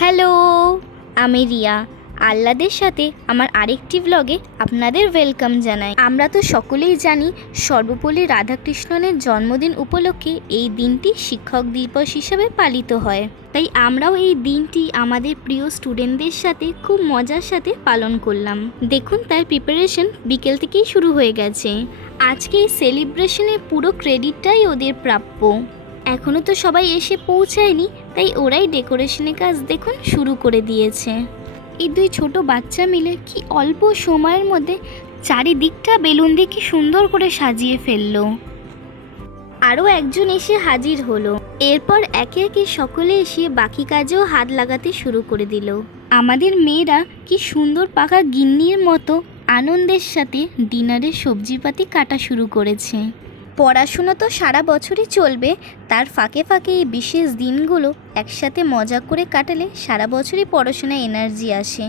Hello, আমি রিয়া। আহ্লাদের সাথে আমার আরেকটি ব্লগে আপনাদের ওয়েলকাম জানাই। আমরা তো সকলেই জানি সর্বপল্লী রাধাকৃষ্ণনের জন্মদিন উপলক্ষে এই দিনটি শিক্ষক দিবস হিসাবে পালিত হয়। তাই আমরাও এই দিনটি আমাদের প্রিয় স্টুডেন্টদের সাথে খুব মজার সাথে পালন করলাম। দেখুন তার প্রিপারেশন বিকেল থেকেই শুরু হয়ে গেছে। আজকে এই সেলিব্রেশনের পুরো ক্রেডিটটাই ওদের প্রাপ্য। এখনও তো সবাই এসে পৌঁছায়নি, তাই ওরাই ডেকোরেশনের কাজ দেখুন শুরু করে দিয়েছে। এই দুই ছোট বাচ্চা মিলে কি অল্প সময়ের মধ্যে চারিদিকটা বেলুন দিয়ে কি সুন্দর করে সাজিয়ে ফেলল। আরও একজন এসে হাজির হলো। এরপর একে একে সকলে এসে বাকি কাজেও হাত লাগাতে শুরু করে দিল। আমাদের মেয়েরা কি সুন্দর পাকা গিন্নির মতো আনন্দের সাথে ডিনারের সবজিপাতি কাটা শুরু করেছে। পড়াশুনো তো সারা বছরই চলবে, তার ফাঁকে ফাঁকে এই বিশেষ দিনগুলো একসাথে মজা করে কাটালে সারা বছরই পড়াশোনায় এনার্জি আসে।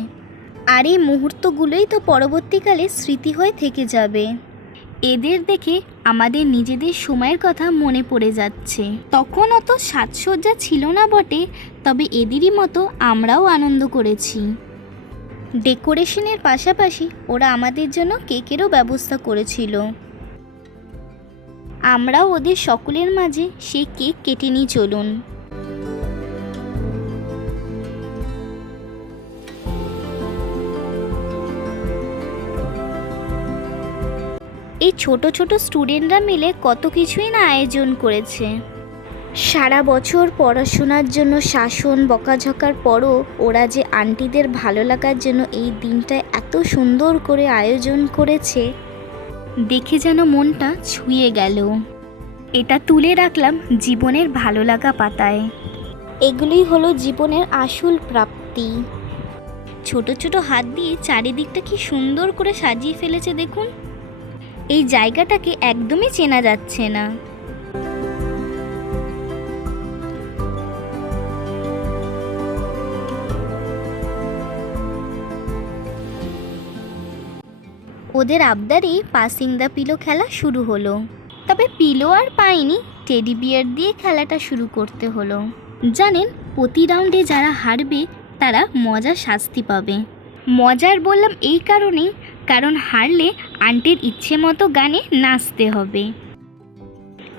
আর এই মুহূর্তগুলোই তো পরবর্তীকালে স্মৃতি হয়ে থেকে যাবে। এদের দেখে আমাদের নিজেদের সময়ের কথা মনে পড়ে যাচ্ছে। তখন অত সাজসজ্জা ছিল না বটে, তবে এদেরই মতো আমরাও আনন্দ করেছি। ডেকোরেশনের পাশাপাশি ওরা আমাদের জন্য কেকেরও ব্যবস্থা করেছিল। আমরাও ওদের সকলের মাঝে সেই কেক কেটে নিই, চলুন। এই ছোট ছোট স্টুডেন্টরা মিলে কত কিছুই না আয়োজন করেছে। সারা বছর পড়াশোনার জন্য শাসন বকাঝকার পরও ওরা যে আন্টিদের ভালো লাগার জন্য এই দিনটা এত সুন্দর করে আয়োজন করেছে দেখে যেন মনটা ছুঁয়ে গেল। এটা তুলে রাখলাম জীবনের ভালো লাগা পাতায়। এগুলোই হলো জীবনের আসল প্রাপ্তি। ছোট ছোট হাত দিয়ে চারিদিকটা কি সুন্দর করে সাজিয়ে ফেলেছে দেখুন। এই জায়গাটাকে একদমই চেনা যাচ্ছে না। ওদের আবদারে পাসিং দ্য পিলো খেলা শুরু হলো। তবে পিলো আর পাইনি টেডি বিয়ার দিয়ে খেলাটা শুরু করতে হলো। জানেন, প্রতি রাউন্ডে যারা হারবে, তারা মজার শাস্তি পাবে। মজার বললাম এই কারণেই, কারণ হারলে আন্টির ইচ্ছে মতো গানে নাচতে হবে।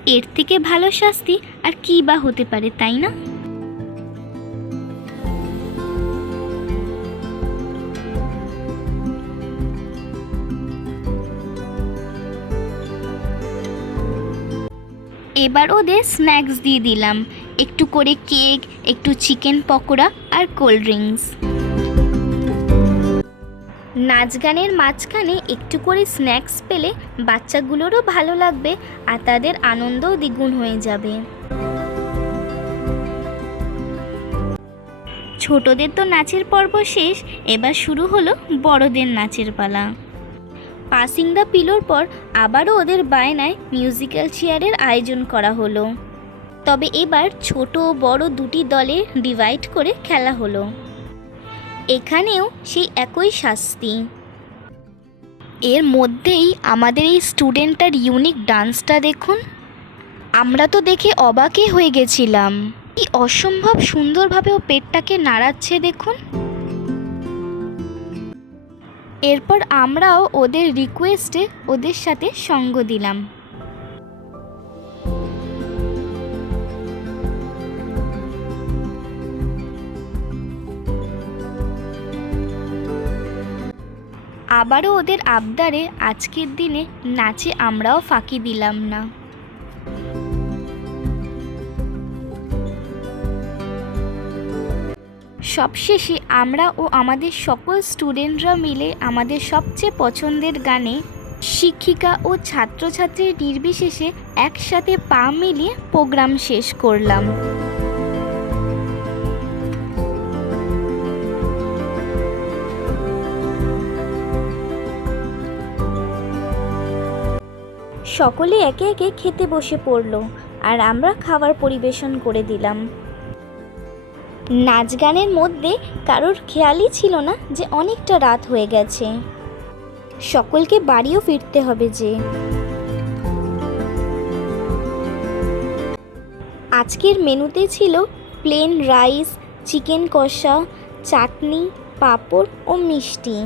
এর থেকে ভালো শাস্তি আর কী বা হতে পারে, তাই না? এবার ওদের স্ন্যাক্স দিয়ে দিলাম। একটু করে কেক একটু চিকেন পকোড়া আর কোল্ড ড্রিঙ্কস নাচ গানের মাঝখানে একটু করে স্ন্যাক্স পেলে বাচ্চাগুলোরও ভালো লাগবে আর তাদের আনন্দও দ্বিগুণ হয়ে যাবে। ছোটদের তো নাচের পর্ব শেষ, এবার শুরু হলো বড়দের নাচের পালা। পাসিং দ্য পিলোর পর আবারও ওদের বায়নায় মিউজিক্যাল চেয়ারের আয়োজন করা হলো। তবে এবার ছোট বড় দুটি দলে ডিভাইড করে খেলা হলো। এখানেও সেই একই শাস্তি। এর মধ্যেই আমাদের এই স্টুডেন্টটার ইউনিক ডান্সটা দেখুন। আমরা তো দেখে অবাকই হয়ে গেছিলাম। কি অসম্ভব সুন্দরভাবে ও পেটটাকে নাড়াচ্ছে দেখুন। এরপর আমরাও ওদের রিকোয়েস্টে ওদের সাথে সঙ্গ দিলাম। আবারও ওদের আবদারে আজকের দিনে নাচে আমরাও ফাঁকি দিলাম না। সবশেষে আমরা ও আমাদের সকল স্টুডেন্টরা মিলে আমাদের সবচেয়ে পছন্দের গানে শিক্ষিকা ও ছাত্রছাত্রীর নির্বিশেষে একসাথে পা মিলিয়ে প্রোগ্রাম শেষ করলাম। সকলে একে একে খেতে বসে পড়ল, আর আমরা খাবার পরিবেশন করে দিলাম। নাচ গানের মধ্যে কারোর খেয়ালই ছিল না যে অনেকটা রাত হয়ে গেছে। সকলকে বাড়িও ফিরতে হবে যে। আজকের মেনুতে ছিল প্লেন রাইস চিকেন কষা, চাটনি, পাঁপড় ও মিষ্টি।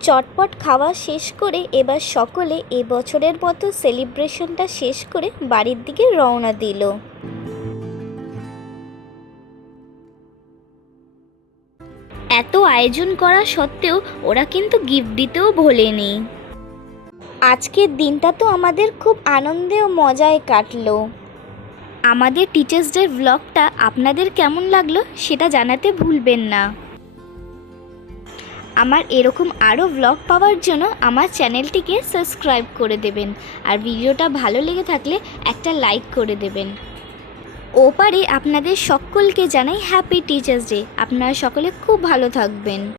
চটপট খাওয়া শেষ করে এবার সকলে এবছরের মতো সেলিব্রেশনটা শেষ করে বাড়ির দিকে রওনা দিল। এত আয়োজন করা সত্ত্বেও ওরা কিন্তু গিফট দিতেও ভোলেনি। আজকের দিনটা তো আমাদের খুব আনন্দে ও মজায় কাটলো। আমাদের টিচার্স ডে ভ্লগটা আপনাদের কেমন লাগল সেটা জানাতে ভুলবেন না। আমার এরকম আরও ভ্লগ পাওয়ার জন্য আমার চ্যানেলটিকে সাবস্ক্রাইব করে দেবেন। আর ভিডিওটা ভালো লেগে থাকলে একটা লাইক করে দেবেন। ওপারে আপনাদের সকলকে জানাই হ্যাপি টিচার্স ডে আপনারা সকলে খুব ভালো থাকবেন।